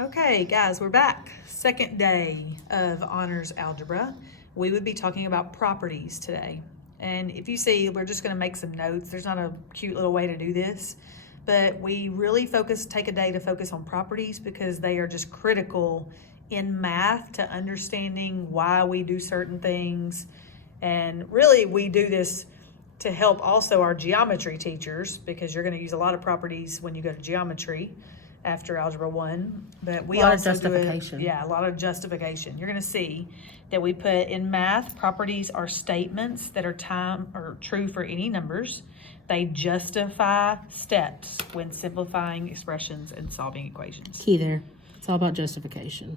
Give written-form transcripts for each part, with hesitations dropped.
Okay, guys, we're back. Second day of honors algebra. We would be talking about properties today. And if you see, we're just going to make some notes. There's not a cute little way to do this, but we really take a day to focus on properties because they are just critical in math to understanding why we do certain things. And really, we do this to help also our geometry teachers because you're going to use a lot of properties when you go to geometry after Algebra 1, but we A lot of also justification. a lot of justification. You're going to see that we put in math, properties are statements that are true for any numbers. They justify steps when simplifying expressions and solving equations. Key there. It's all about justification.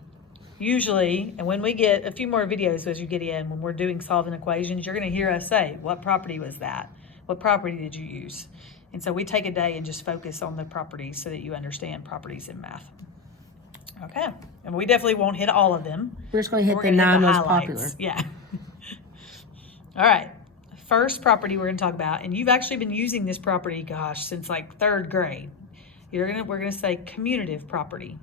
Usually, and when we get a few more videos as you get in, when we're doing solving equations, you're going to hear us say, what property was that? What property did you use? And so we take a day and just focus on the properties so that you understand properties in math. Okay, and we definitely won't hit all of them. We're just going to hit We're the gonna 9 most highlights. popular. Yeah. All right, first property we're going to talk about, and you've actually been using this property, gosh, since like third grade. We're going to say commutative property.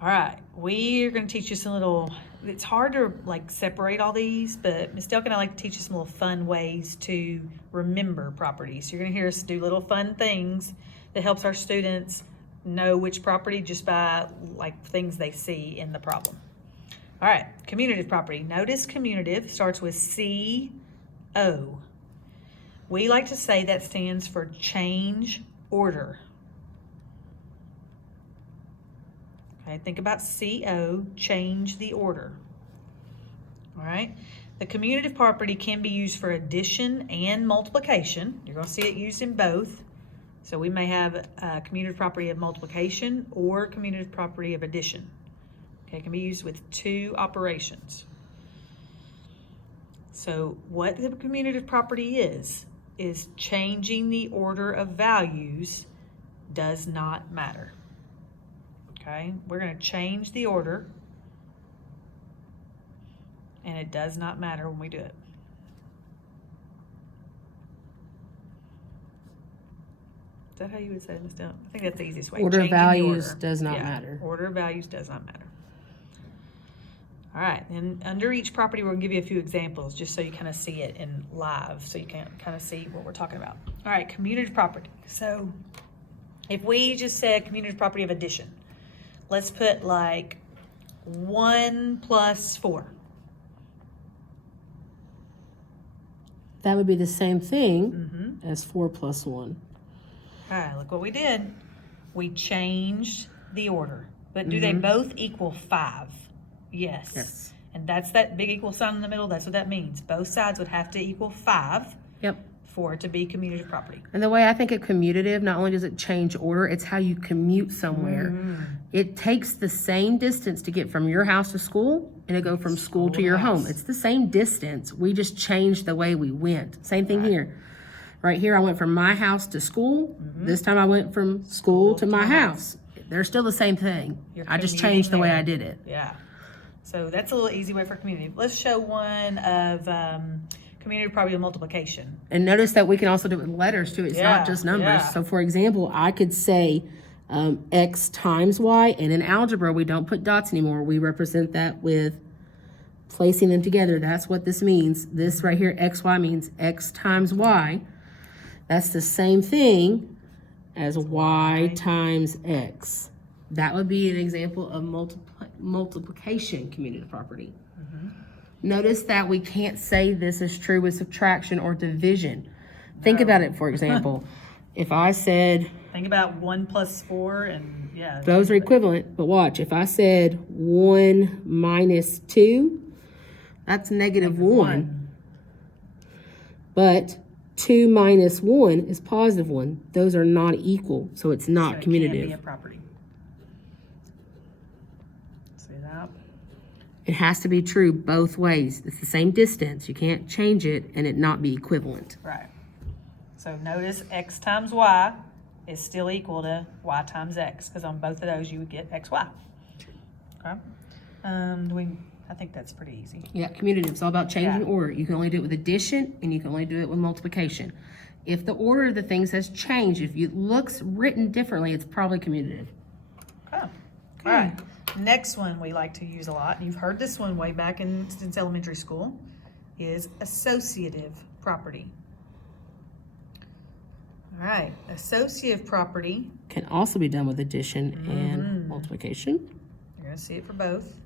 All right, we're going to teach you some little, it's hard to like separate all these, but Ms. Delk and I like to teach you some little fun ways to remember properties. You're going to hear us do little fun things that helps our students know which property just by like things they see in the problem. All right, commutative property. Notice commutative starts with CO. We like to say that stands for change order. Okay, think about CO, change the order. All right, the commutative property can be used for addition and multiplication. You're going to see it used in both. So we may have a commutative property of multiplication or commutative property of addition. Okay, it can be used with two operations. So what the commutative property is changing the order of values does not matter. Okay, we're going to change the order, and it does not matter when we do it. Is that how you would say this? I think that's the easiest way. Order of Changing the values order. does not matter. Order of values does not matter. All right, and under each property, we're going to give you a few examples just so you kind of see it in live, so you can kind of see what we're talking about. All right, commutative property. So if we just said commutative property of addition, let's put like 1 plus 4. That would be the same thing as 4 plus 1. Okay, look what we did. We changed the order. But do they both equal 5? Yes. Yes. And that's that big equal sign in the middle. That's what that means. Both sides would have to equal 5 Yep. for it to be commutative property. And the way I think of commutative, not only does it change order, it's how you commute somewhere. It takes the same distance to get from your house to school and to go from school to your home. It's the same distance. We just changed the way we went. Same thing here. Right here, I went from my house to school. This time I went from school to my house. They're still the same thing. I just changed the way I did it. Yeah. So that's a little easy way for commutative. Let's show one of commutative property of multiplication. And notice that we can also do it with letters too. It's not just numbers. Yeah. So for example, I could say x times y, and in algebra we don't put dots anymore. We represent that with placing them together. That's what this means. This right here, xy, means x times y. That's the same thing as y times x. That would be an example of multiplication commutative property. Notice that we can't say this is true with subtraction or division. Think about it, for example. If I said... Think about 1 plus 4 and yeah. Those are equivalent, but watch. If I said 1 minus 2, that's negative 1. But 2 minus 1 is positive 1. Those are not equal, so it's not So it commutative. can be a property. See that? It has to be true both ways. It's the same distance. You can't change it and it not be equivalent. Right. So notice x times y is still equal to y times x, because on both of those you would get xy. Okay. I think that's pretty easy. Yeah, commutative. It's all about changing Yeah. order. You can only do it with addition and you can only do it with multiplication. If the order of the things has changed, if it looks written differently, it's probably commutative. Oh, all right. Next one we like to use a lot, and you've heard this one way back since elementary school, is associative property. All right, associative property. Can also be done with addition and multiplication. You're gonna see it for both.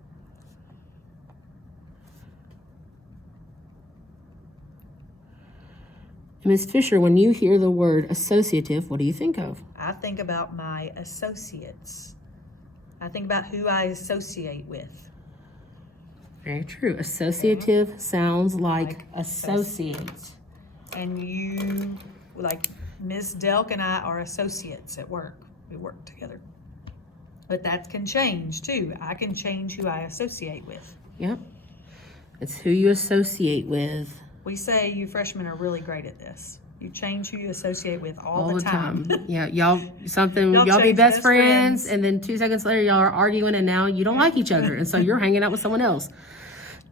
Ms. Fisher, when you hear the word associative, what do you think of? I think about my associates. I think about who I associate with. Very true. Associative sounds like associate. And you, like Ms. Delk and I are associates at work. We work together. But that can change too. I can change who I associate with. Yep. It's who you associate with. We say you freshmen are really great at this. You change who you associate with all All the time. Yeah, y'all be change best friends, and then 2 seconds later y'all are arguing, and now you don't like each other, and so you're hanging out with someone else.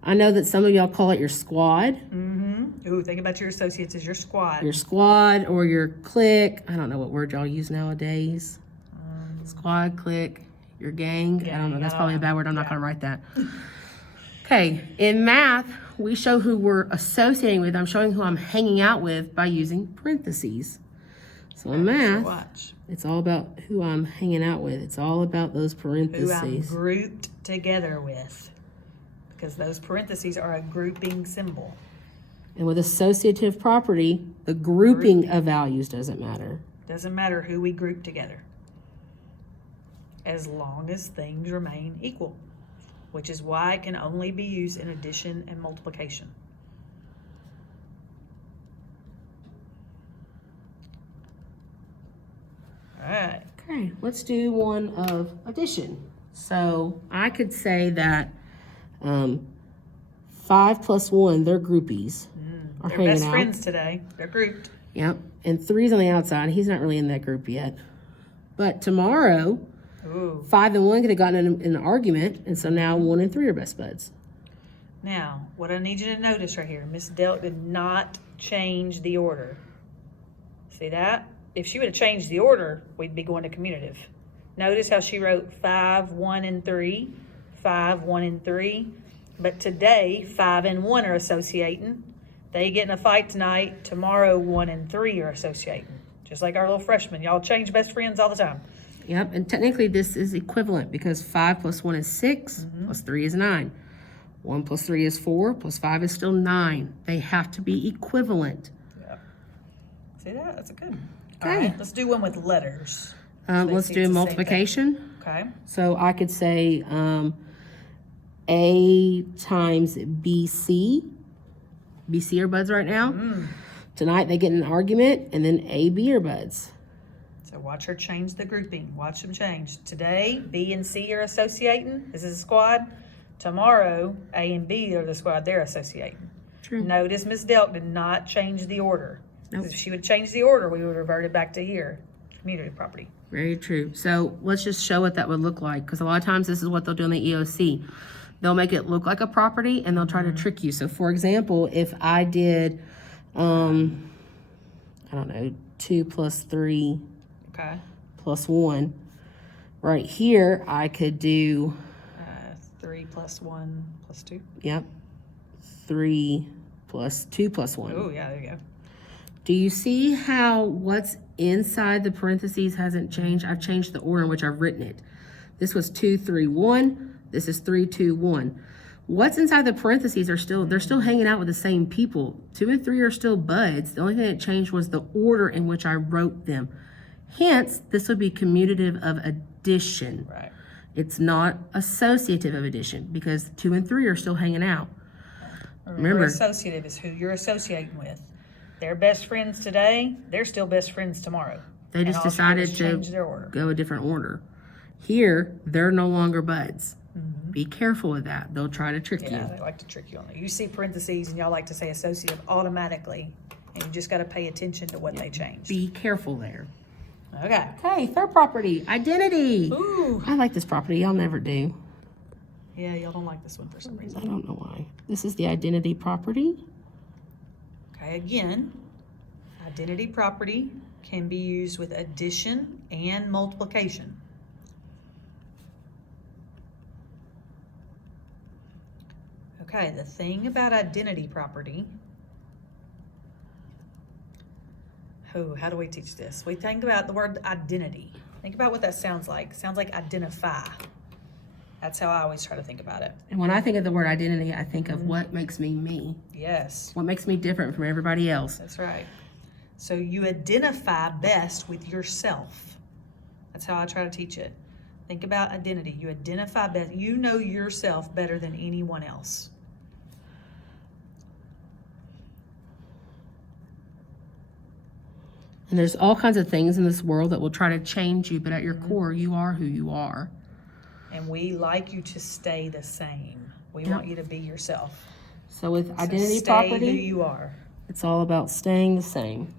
I know that some of y'all call it your squad. Ooh, think about your associates as your squad. Your squad or your clique. I don't know what word y'all use nowadays. Squad, clique, your gang. I don't know. That's probably a bad word. I'm not going to write that. Okay, in math, we show who we're associating with. I'm showing who I'm hanging out with by using parentheses. So in math, Watch. it's all about who I'm hanging out with. It's all about those Who I'm parentheses. grouped together with. Because those parentheses are a grouping symbol. And with associative property, the grouping of values doesn't matter. Doesn't matter who we group together. As long as things remain equal. Which is why it can only be used in addition and multiplication. All right. Okay, let's do one of addition. So I could say that 5 plus 1, they're groupies. Are They're hanging best out. friends today. They're grouped. Yep, and 3's on the outside. He's not really in that group yet. But tomorrow, Ooh. 5 and 1 could have gotten in an argument, and so now 1 and 3 are best buds. Now, what I need you to notice right here, Miss Delk did not change the order. See that? If she would have changed the order, we'd be going to commutative. Notice how she wrote 5, 1, and 3, 5, 1, and 3. But today, 5 and 1 are associating. They get in a fight tonight. Tomorrow, 1 and 3 are associating. Just like our little freshmen. Y'all change best friends all the time. Yep, and technically this is equivalent because 5 plus 1 is 6, plus 3 is 9. 1 plus 3 is 4, plus 5 is still 9. They have to be equivalent. Yep. See that? That's a good one. Okay. All right, let's do one with letters. Let's see do it's the same multiplication. thing. Okay. So I could say A times BC. BC are buds right now. Tonight they get in an argument, and then A, B are buds. So watch her change the grouping. Watch them change. Today, B and C are associating. This is a squad. Tomorrow, A and B are the squad. They're associating. True. Notice Ms. Delk did not change the order. Nope. If she would change the order, we would revert it back to here. Community property. Very true. So let's just show what that would look like, because a lot of times this is what they'll do in the EOC. They'll make it look like a property, and they'll try to trick you. So for example, if I did, I don't know, 2 plus 3 Okay. plus 1, right here I could do, 3 plus 1 plus 2. yep, 3 plus 2 plus 1. Oh, yeah, there you go. Do you see how what's inside the parentheses hasn't changed? I've changed the order in which I've written it. This was 2, 3, 1. This is 3, 2, 1. What's inside the parentheses they're still hanging out with the same people. 2 and 3 are still buds. The only thing that changed was the order in which I wrote them. Hence, this would be commutative of addition. Right. It's not associative of addition because 2 and 3 are still hanging out. Remember, associative is who you're associating with. They're best friends today. They're still best friends tomorrow. They just And all she did was decided change to their order. go a different order. Here, they're no longer buds. Be careful with that. They'll try to trick Yeah, you. they like to trick you on that. You see parentheses and y'all like to say associative automatically, and you just got to pay attention to what they changed. Be careful there. Okay. Okay, third property, identity. Ooh. I like this property. Y'all never do. Yeah, y'all don't like this one for some I reason. don't know why. This is the identity property. Okay, again, Identity property can be used with addition and multiplication. Okay, the thing about identity property, how do we teach this? We think about the word identity. Think about what that sounds like. Sounds like identify. That's how I always try to think about it. And when I think of the word identity, I think of what makes me me. Yes, What makes me different from everybody else. that's right. So you identify best with yourself. That's how I try to teach it. Think about identity. You identify best. You know yourself better than anyone else. And there's all kinds of things in this world that will try to change you, but at your core, you are who you are. And we like you to stay the same. We Yep. want you to be yourself. So with So identity stay who property, you are. it's all about staying the same.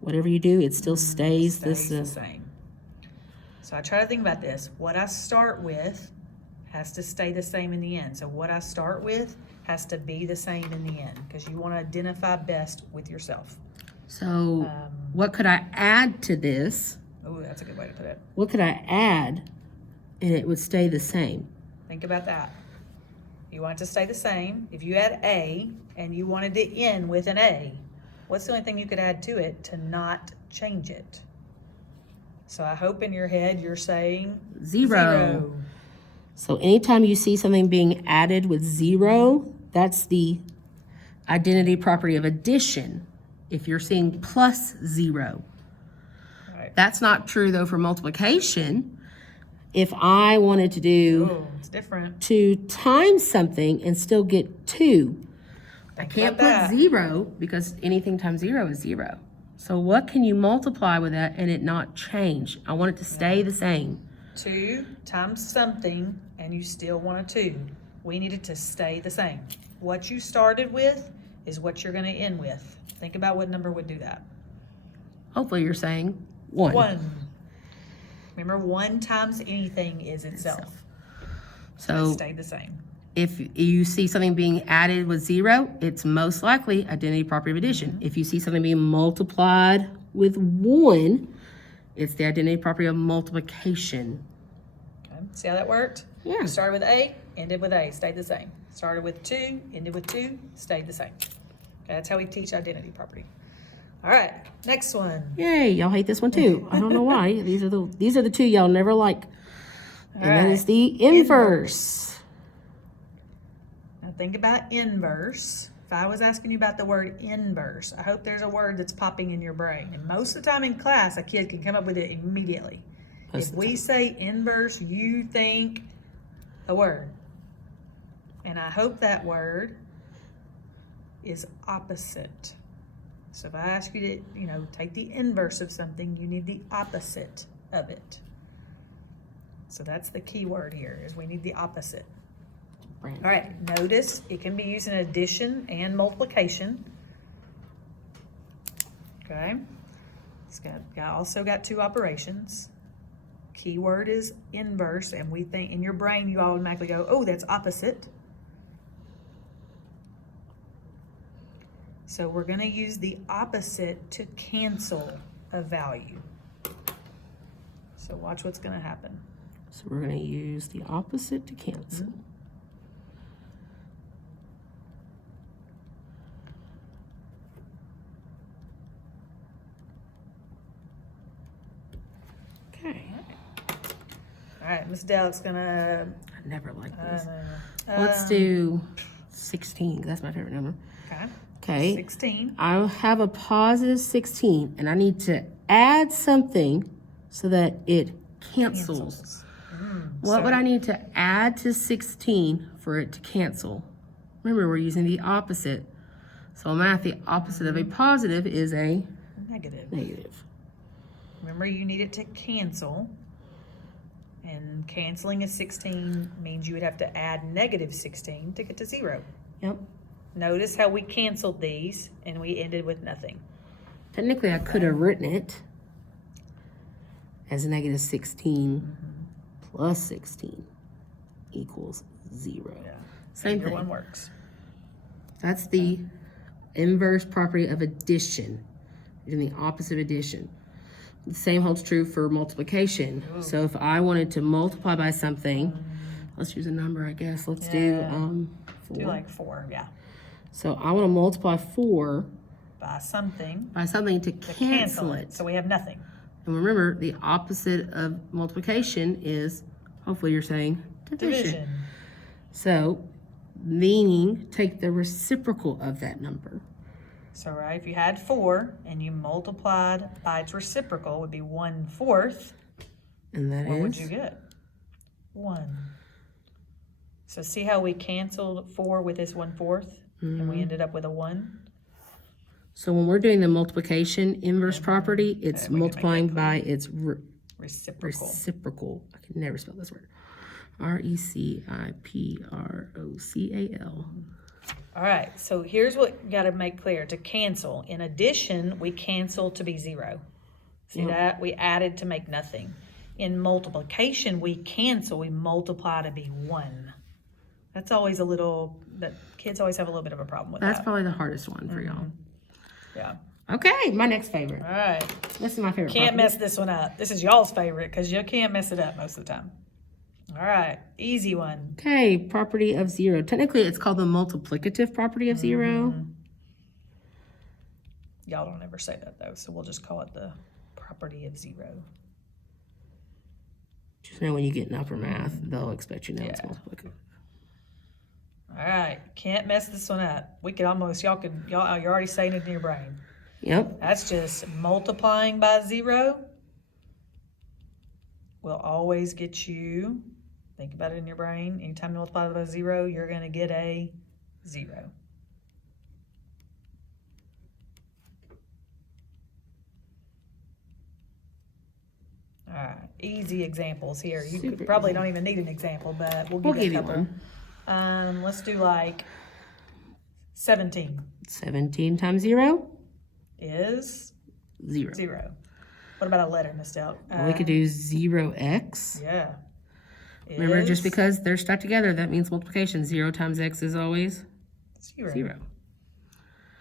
Whatever you do, it still stays the Stays the same. same. So I try to think about this. What I start with has to stay the same in the end. So what I start with has to be the same in the end because you want to identify best with yourself. So what could I add to this? Oh, that's a good way to put it. What could I add and it would stay the same? Think about that. You want it to stay the same. If you had A and you wanted to end with an A, what's the only thing you could add to it to not change it? So I hope in your head you're saying Zero. So anytime you see something being added with zero, that's the identity property of addition. If you're seeing plus zero. Right. That's not true though for multiplication. If I wanted to do Oh, it's different. 2 times something and still get 2, I Think can't about that. put 0 because anything times 0 is 0. So what can you multiply with that and it not change? I want it to stay the same. 2 times something and you still want a 2. We need it to stay the same. What you started with is what you're going to end with. Think about what number would do that. Hopefully you're saying 1. 1. Remember, 1 times anything is itself. So Stay the same. if you see something being added with 0, it's most likely identity property of addition. If you see something being multiplied with 1, it's the identity property of multiplication. Okay. See how that worked? Yeah. You started with A, ended with A, stayed the same. Started with 2, ended with 2, stayed the same. Okay, that's how we teach identity property. All right, next one. Yay, y'all hate this one too. I don't know why. These are the two y'all never like. And that is the inverse. Now think about inverse. If I was asking you about the word inverse, I hope there's a word that's popping in your brain. And most of the time in class, a kid can come up with it immediately. If we say inverse, you think a word. And I hope that word is opposite. So if I ask you to, take the inverse of something, you need the opposite of it. So that's the key word here, is we need the opposite. All right, notice it can be used in addition and multiplication. Okay, it's also got 2 operations. Key word is inverse, and we think in your brain you automatically go, oh, that's opposite. So we're going to use the opposite to cancel a value. So watch what's going to happen. So we're going to use the opposite to cancel. Okay. All right, Miss Dell's going to... I never like this. Let's do 16, 'cause that's my favorite number. Okay. Okay. 16. I have a positive 16, and I need to add something so that it cancels. What would I need to add to 16 for it to cancel? Remember, we're using the opposite. So math, the opposite of a positive is a Negative. negative. Remember, you need it to cancel. And canceling a 16 means you would have to add negative 16 to get to 0. Yep. Notice how we canceled these and we ended with nothing. Technically, I could have written it as negative 16 plus 16 equals 0. Yeah. Same Either thing. one works. That's the inverse property of addition, and the opposite of addition. The same holds true for multiplication. So if I wanted to multiply by something, let's use a number, I guess. Let's do 4. Do like 4, yeah. So I want to multiply 4 By something. to cancel it. So we have nothing. And remember, the opposite of multiplication is, hopefully you're saying, division. So, meaning take the reciprocal of that number. So, right, if you had 4 and you multiplied by its reciprocal, it would be 1/4. And that What is? would you get? 1. So see how we canceled 4 with this 1/4? And we ended up with a 1? So when we're doing the multiplication inverse property, it's we can make multiplying by its Reciprocal. reciprocal. I can never spell this word. reciprocal. All right, so here's what you got to make clear. To cancel, in addition, we cancel to be 0. See that? We added to make nothing. In multiplication, we cancel, we multiply to be 1. That's always that kids always have a little bit of a problem with That's that. probably the hardest one for y'all. Yeah. Okay, my next favorite. All right. This is my favorite. Can't property. mess this one up. This is y'all's favorite because you can't mess it up most of the time. All right, easy one. Okay, property of 0. Technically, it's called the multiplicative property of 0. Y'all don't ever say that though, so we'll just call it the property of 0. Just know when you get in upper math, they'll expect you to know it's Yeah. multiplicative. All right, can't mess this one up. We could almost, you're already saying it in your brain. Yep. That's just multiplying by 0 will always get you, think about it in your brain, anytime you multiply by 0, you're going to get a 0. All right, easy examples here. You Super probably easy. don't even need an example, but we'll We'll give give you a you couple. one. Let's do like 17 17 times 0? is 0. 0. What about a letter, Miss Del? Well, we could do 0x. Yeah. Remember, just Is because they're stuck together, that means multiplication. 0 times x is always 0. 0.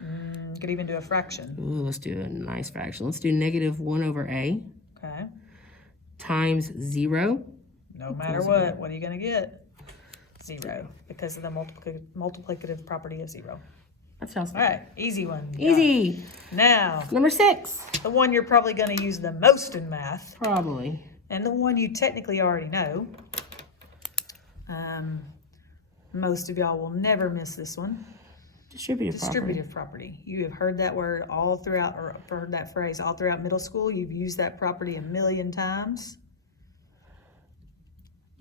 You could even do a fraction. Ooh, let's do a nice fraction. Let's do negative 1 over a Okay. times 0. No matter what are you going to get? 0, because of the multiplicative property of 0. That sounds All right, easy one. easy. Now, Number 6. the one you're probably going to use the most in math, Probably. and the one you technically already know. Most of y'all will never miss this one. Distributive property. Property. You have heard that word all throughout, or heard that phrase all throughout middle school. You've used that property a million times.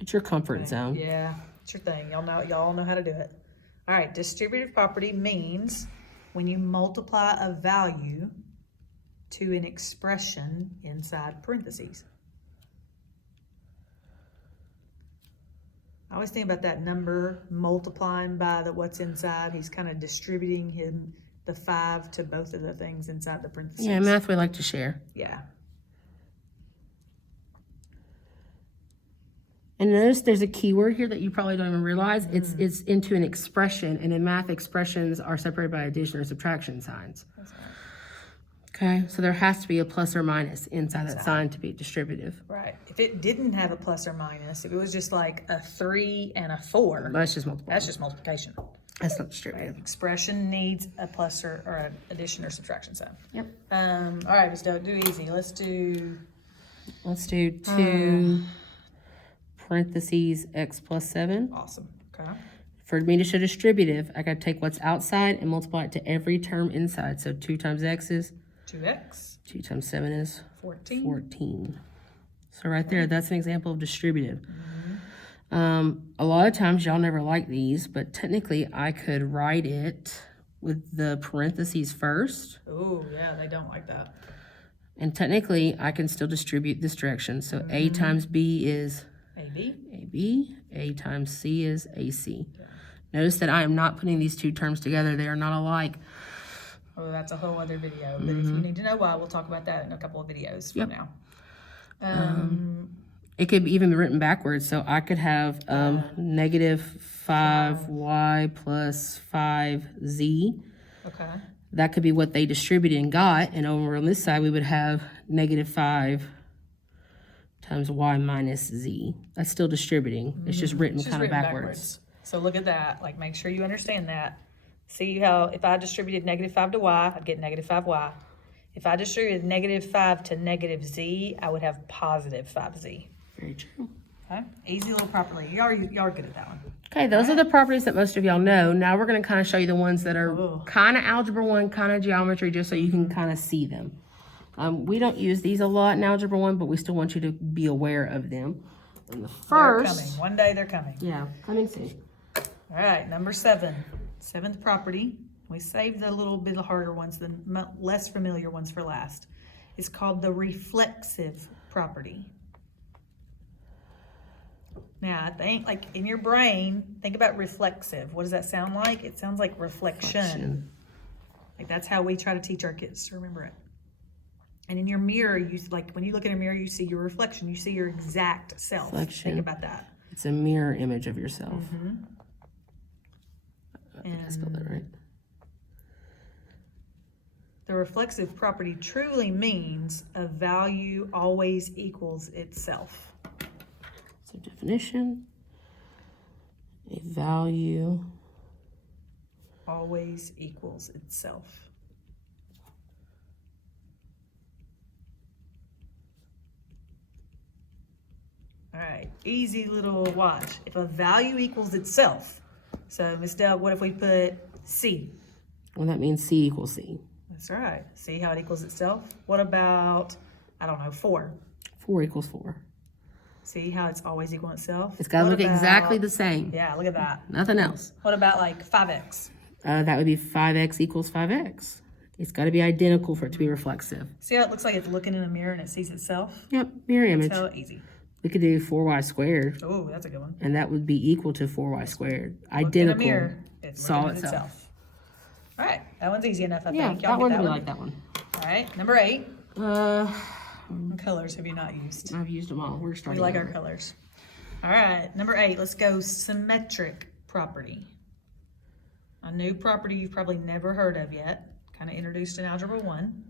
It's your comfort zone. Yeah, it's your thing. Y'all know how to do it. All right, distributive property means when you multiply a value to an expression inside parentheses. I always think about that number multiplying by what's inside. He's kind of distributing the 5 to both of the things inside the parentheses. Yeah, math we like to share. Yeah. And notice there's a key word here that you probably don't even realize. It's into an expression, and in math, expressions are separated by addition or subtraction signs. That's right. Okay, so there has to be a plus or minus inside that sign to be distributive. Right. If it didn't have a plus or minus, if it was just like a 3 and a 4, That's just multiple. that's just multiplication. That's not distributive. Expression needs a plus or an addition or subtraction sign. Yep. All right, Miss Doe, do easy. Let's do Let's do 2 parentheses x plus 7. awesome. Okay. For me to show distributive, I got to take what's outside and multiply it to every term inside. So 2 times x is 2x, 2 times 7 is 14. 14. So right there, that's an example of distributive. A lot of times y'all never like these, but technically I could write it with the parentheses first. Oh, yeah, they don't like that. And technically I can still distribute this direction. So a times b is AB. ab, a times c is ac. Notice that I am not putting these two terms together. They are not alike. Oh, that's a whole other video. But if you need to know why, we'll talk about that in a couple of videos from now. It could even be written backwards. So I could have negative 5y plus 5z. Okay. That could be what they distributed and got. And over on this side, we would have negative 5 times y minus z. That's still distributing. It's just written It's just kind of written backwards. So look at that. Like, make sure you understand that. See how if I distributed negative 5 to y, I'd get negative 5y. If I distributed negative 5 to negative z, I would have positive 5z. Very true. Okay, easy little property. Y'all are good at that one. Okay, those are the properties that most of y'all know. Now we're going to kind of show you the ones that are kind of Algebra 1, kind of geometry, just so you can kind of see them. We don't use these a lot in Algebra 1, but we still want you to be aware of them. And the They're first... coming. One day they're coming. Yeah, coming soon. All right, number 7. Seventh property. We saved the little bit harder ones, the less familiar ones for last. It's called the reflexive property. Now, I think, like, in your brain, think about reflexive. What does that sound like? It sounds like reflection. Like, that's how we try to teach our kids to remember it. And in your mirror, like, when you look in a mirror, you see your reflection. You see your exact self. Reflection. Think about that. It's a mirror image of yourself. And I spelled that right. the reflexive property truly means a value always equals itself. So definition, a value Always equals itself. All right, easy little watch. If a value equals itself, so Ms. Dell, what if we put C? well, that means C equals C. That's right. See how it equals itself? What about, I don't know, 4? 4 equals 4. See how it's always equal itself? It's got to What look exactly about- the same. Yeah, look at that. Nothing else. What about like 5x? That would be 5x equals 5x. It's got to be identical for it to be reflexive. See how it looks like it's looking in a mirror and it sees itself? Yep, mirror image. So easy. We could do 4y squared, Oh, that's a good one. and that would be equal to 4y squared. Look in a Identical. mirror. It's Saw looking at itself. All right, that one's easy enough, I Yeah, think. Y'all that get one that would be one? like that one. All right, number 8. What colors have you not used? I've used them all. We're We starting like our over. colors. All right, number 8, let's go symmetric property. A new property you've probably never heard of yet, kind of introduced in Algebra 1.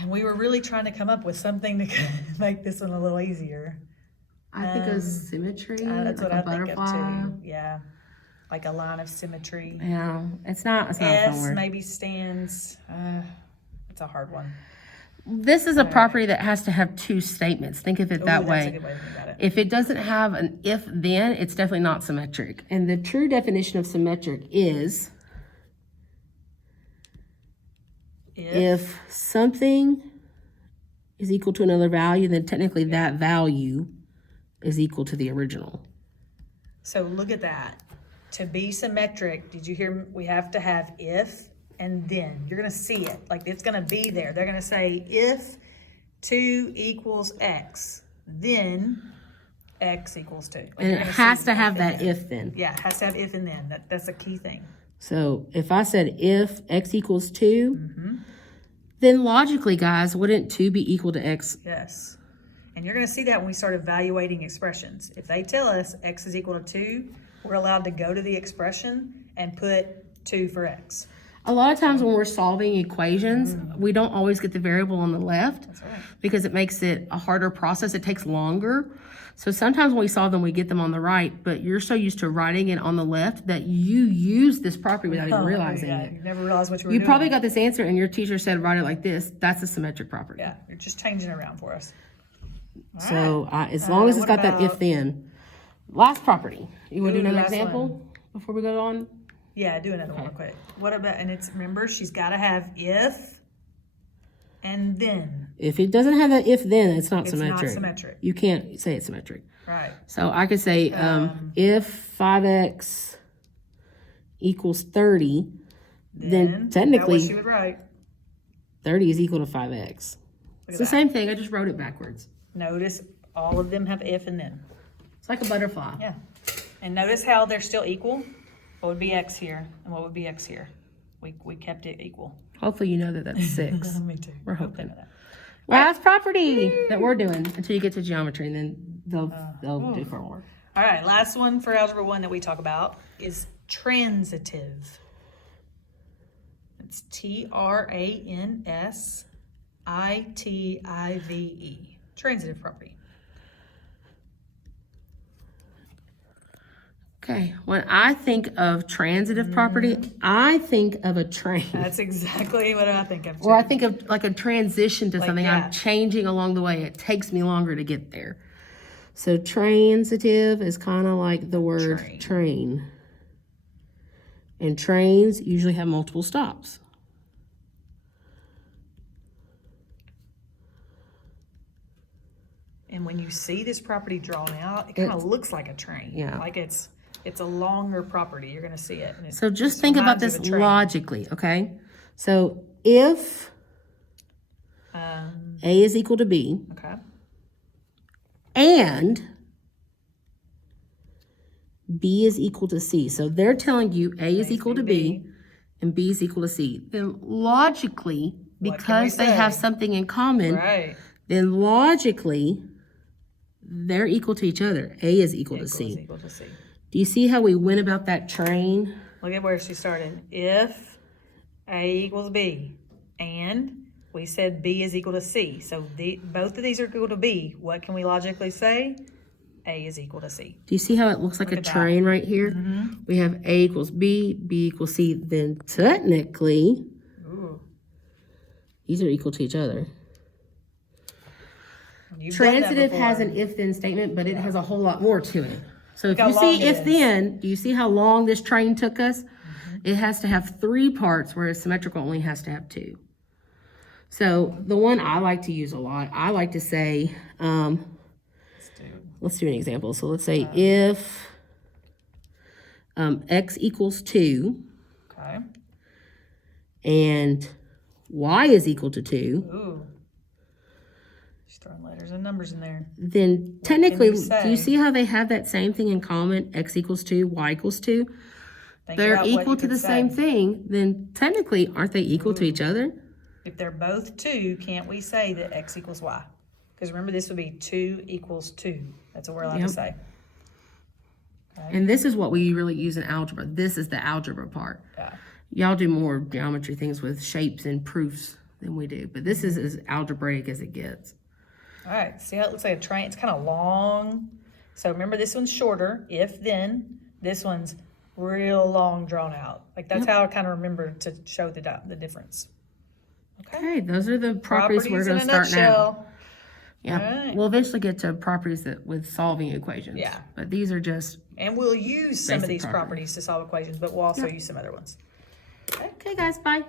And we were really trying to come up with something to make this one a little easier. I think of symmetry, That's like what a I think of butterfly. too. Yeah, like a line of symmetry. Yeah, it's not a fun S word. maybe stands. It's a hard one. This is a property that has to have 2 statements. Think of it that Ooh, that's a way. good way to think about it. If it doesn't have an if-then, it's definitely not symmetric. And the true definition of symmetric is if something is equal to another value, then technically that value is equal to the original. So look at that. To be symmetric, did you hear? We have to have if and then. You're going to see it. Like it's going to be there. They're going to say if 2 equals x, then x equals 2. Like, And you're it gonna see has to the have and that then. if-then. Yeah, it has to have if and then. That's a key thing. So if I said if x equals 2, then logically, guys, wouldn't 2 be equal to x? Yes. And you're going to see that when we start evaluating expressions. If they tell us x is equal to 2, we're allowed to go to the expression and put 2 for x. A lot of times when we're solving equations, we don't always get the variable on the left That's right. because it makes it a harder process. It takes longer. So sometimes when we solve them, we get them on the right, but you're so used to writing it on the left that you use this property without even realizing yeah, it. you never realized what you were You doing. probably got this answer and your teacher said, write it like this. That's a symmetric property. Yeah, you're just changing it around for us. All So as long as it's what got that about- if-then. Last property. You want to Ooh, do another last example one. before we go on? Yeah, do another one real quick. What about, and it's, remember, she's got to have if and then. If it doesn't have that if-then, it's not It's symmetric. not symmetric. You can't say it's symmetric. Right. So I could say if 5x equals 30, then That was technically she would write. 30 is equal to 5x. Look It's at the that. same thing. I just wrote it backwards. Notice all of them have if and then. It's like a butterfly. Yeah. And notice how they're still equal. What would be x here and what would be x here? We kept it equal. Hopefully you know that that's 6. Me too. We're Okay hoping. with that. Last property that we're doing until you get to geometry, and then they'll do 4 more. All right, last one for Algebra 1 that we talk about is transitive. It's TRANSITIVE. Transitive property. Okay, when I think of transitive property, I think of a train. That's exactly what I think of too. Or I think of like a transition to something. I'm that. changing along the way. It takes me longer to get there. So transitive is kind of like the word train. And trains usually have multiple stops. And when you see this property drawn out, it kind of looks like a train. Yeah. Like it's a longer property. You're going to see it. And So just think about reminds you this of a train. logically, okay? So if A is equal to B Okay. and B is equal to C. So they're telling you A is equal to B and B is equal to C. Then logically, because they have something in common, Right. then logically, they're equal to each other. A is equal to Is C. equal to C. Do you see how we went about that train? Look at where she started. If A equals B and we said B is equal to C. So both of these are equal to B. What can we logically say? A is equal to C. Do you see how it looks like a at that. train right here? We have A equals B, B equals C. Then technically, Ooh. these are equal to each other. You've done that Transitive before. has an if-then statement, but it has a whole lot more to it. So if how you long see it is. if-then, do you see how long this train took us? It has to have 3 parts, whereas symmetrical only has to have 2. So the one I like to use a lot, I like to say, let's do an example. So let's say if x equals 2 Okay. and y is equal to 2, Ooh. She's throwing letters and numbers in there. then technically, you do say? you see how they have that same thing in common? X equals 2, y equals 2. Think They're about what equal you to could the say. same thing. Then technically, aren't they equal to each other? If they're both 2, can't we say that x equals y? Because remember, this would be 2 equals 2. That's what we're allowed Yep. to say. And this is what we really use in algebra. This is the algebra part. Yeah. Y'all do more geometry things with shapes and proofs than we do, but this is as algebraic as it gets. All right. See how it looks like a train? It's kind of long. So remember, this one's shorter. If then, this one's real long, drawn out. Like that's how I kind of remember to show the difference. Okay, those are the properties we're going to in a start now. nutshell. Yeah, Alright. we'll eventually get to properties that with solving equations. Yeah. But these are just, And we'll use some of Basic these property. properties to solve equations, but we'll also use some other ones. okay guys, bye.